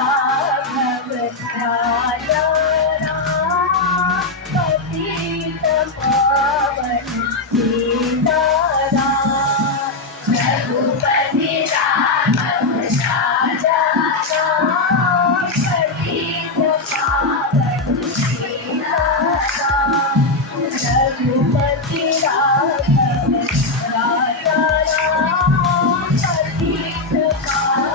राघव राजा राम पतित पावन सीताराम। रघुपति राघव राजा राम पतित पावन सीताराम। रघुपति राघव राजा राम पतित पावन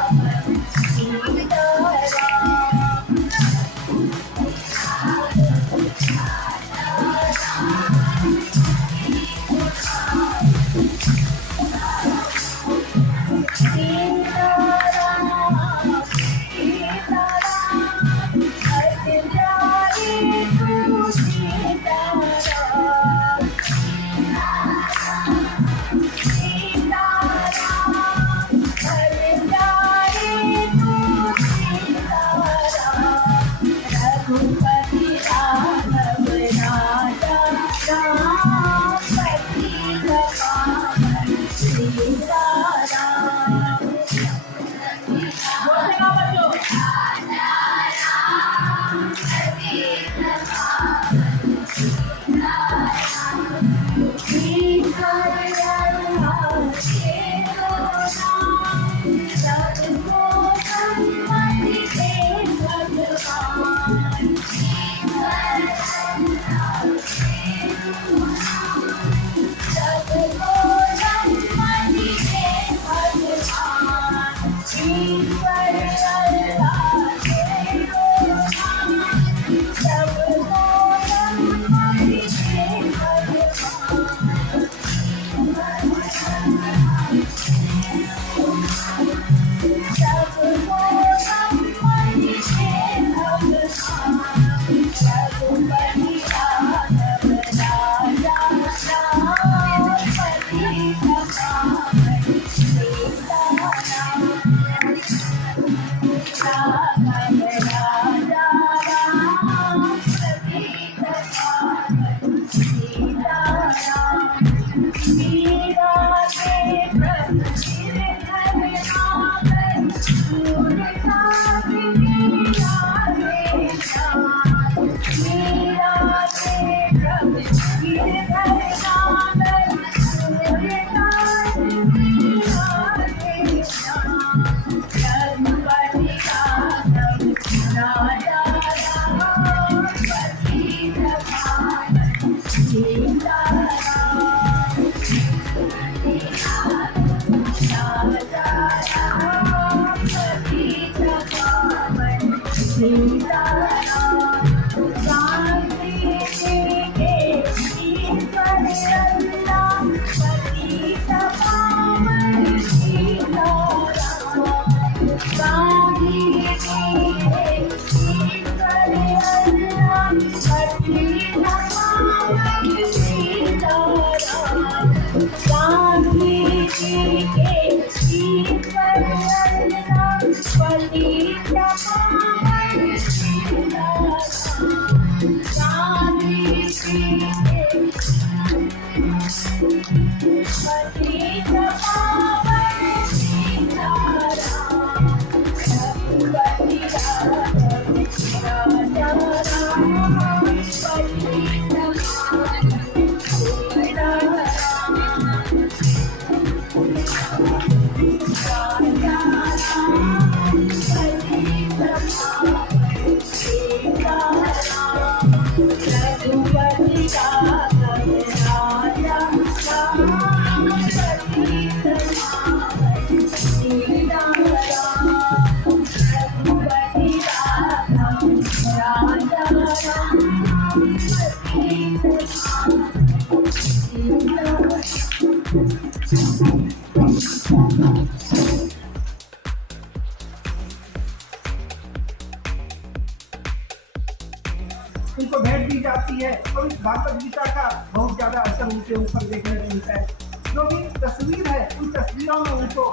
उनको भेंट दी जाती है और इस भागवत गीता का बहुत ज्यादा असर उनके ऊपर देखने को मिलता है। जो भी तस्वीर है उन तस्वीरों में उनको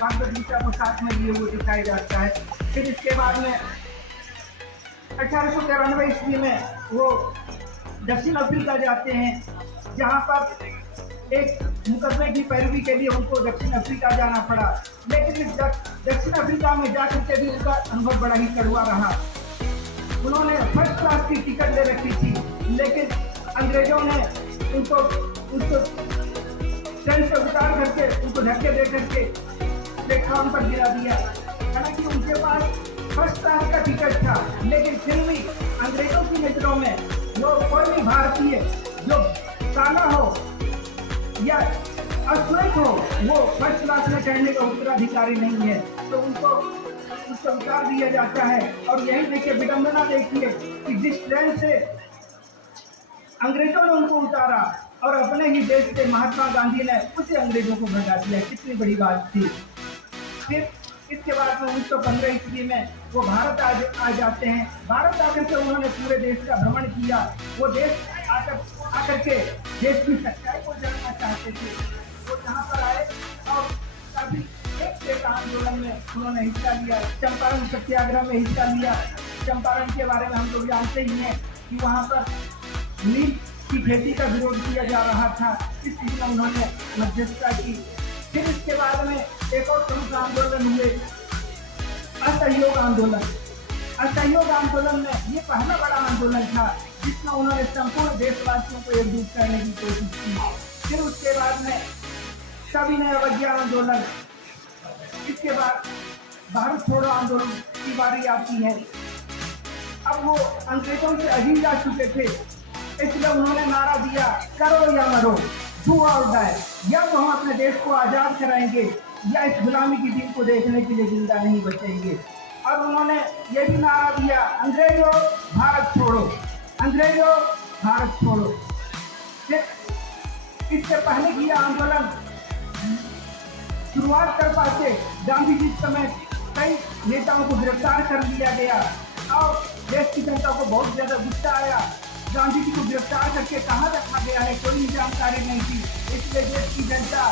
भागवत गीता को साथ में लिए हुए दिखाया जाता है। फिर इसके बाद में 1893 ईस्वी में वो दक्षिण अफ्रीका जाते हैं, जहाँ पर एक मुकदमे की पैरवी के लिए उनको दक्षिण अफ्रीका जाना पड़ा। लेकिन इस दक्षिण अफ्रीका में जाकर के भी उनका अनुभव बड़ा ही कड़वा रहा। उन्होंने फर्स्ट क्लास की टिकट ले रखी थी, लेकिन अंग्रेजों ने उनको ट्रेन से उतार करके उनको धक्के दे करके प्लेटफॉर्म पर गिरा दिया। हालांकि उनके पास फर्स्ट क्लास का टिकट था, लेकिन फिर भी अंग्रेजों की नजरों में वो कोई भी भारतीय जो काला हो या अश्वेत हो वो फर्स्ट क्लास में चढ़ने का उत्तराधिकारी नहीं है, तो उनको उससे उतार दिया जाता है। और यही देखिए विडंबना देखिए कि जिस ट्रेन से अंग्रेजों ने उनको उतारा और अपने ही देश के महात्मा गांधी ने उसी अंग्रेजों को भगा दिया, कितनी बड़ी बात थी। फिर इसके बाद में 1915 ईस्वी में वो भारत आ जाते हैं। भारत आकर के उन्होंने पूरे देश का भ्रमण किया। वो देश आकर के देश की सच्चाई को जानना चाहते थे। वो जहाँ पर आए और काफी एक आंदोलन में उन्होंने हिस्सा लिया। चंपारण सत्याग्रह में हिस्सा लिया। चंपारण के बारे में हम लोग जानते ही हैं कि वहाँ पर नील की खेती का विरोध किया जा रहा था, इसलिए उन्होंने मध्यस्थता की। फिर इसके बाद में एक और प्रमुख आंदोलन हुए, असहयोग आंदोलन। असहयोग आंदोलन में ये पहला बड़ा आंदोलन था जिसमें उन्होंने संपूर्ण देशवासियों को एकजुट करने की कोशिश की। फिर उसके बाद में सविनय अवज्ञा आंदोलन। इसके बाद भारत छोड़ो आंदोलन की बारी आती है। अब वो अंग्रेजों से अधीन जा चुके थे, इसलिए उन्होंने नारा दिया, करो या मरो, डू और डाई। या तो हम अपने देश को आजाद कराएंगे या इस गुलामी की दिन को देखने के लिए जिंदा नहीं बचेंगे। और उन्होंने ये भी नारा दिया, अंग्रेजों भारत छोड़ो, अंग्रेजों भारत छोड़ो। फिर इससे पहले की आंदोलन शुरुआत कर पाते गांधी जी समेत कई नेताओं को गिरफ्तार कर लिया गया और देश की जनता को बहुत ज्यादा गुस्सा आया। गांधी जी को गिरफ्तार करके कहाँ रखा गया है कोई जानकारी नहीं थी, इसलिए देश की जनता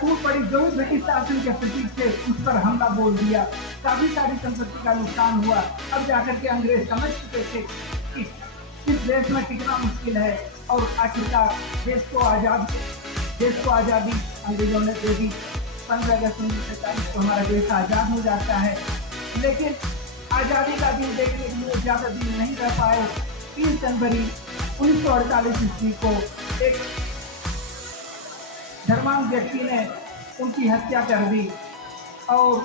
टूट पड़ी। जो भी ब्रिटिश शासन के प्रतीक थे उस पर हमला बोल दिया, काफी सारी संपत्ति का नुकसान हुआ। अब जाकर के अंग्रेज समझ चुके थे कि इस देश में टिकना मुश्किल है और आखिरकार देश को आज़ादी अंग्रेजों ने दे दी। 15 अगस्त 1947 को हमारा देश आज़ाद हो जाता है। लेकिन आज़ादी का दिन देखने के लिए ज़्यादा दिन नहीं रह पाए। 3 जनवरी 1948 ईस्वी को एक धर्मांध व्यक्ति ने उनकी हत्या कर दी और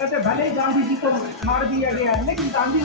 कहते भले गांधी जी को मार दिया गया, लेकिन गांधी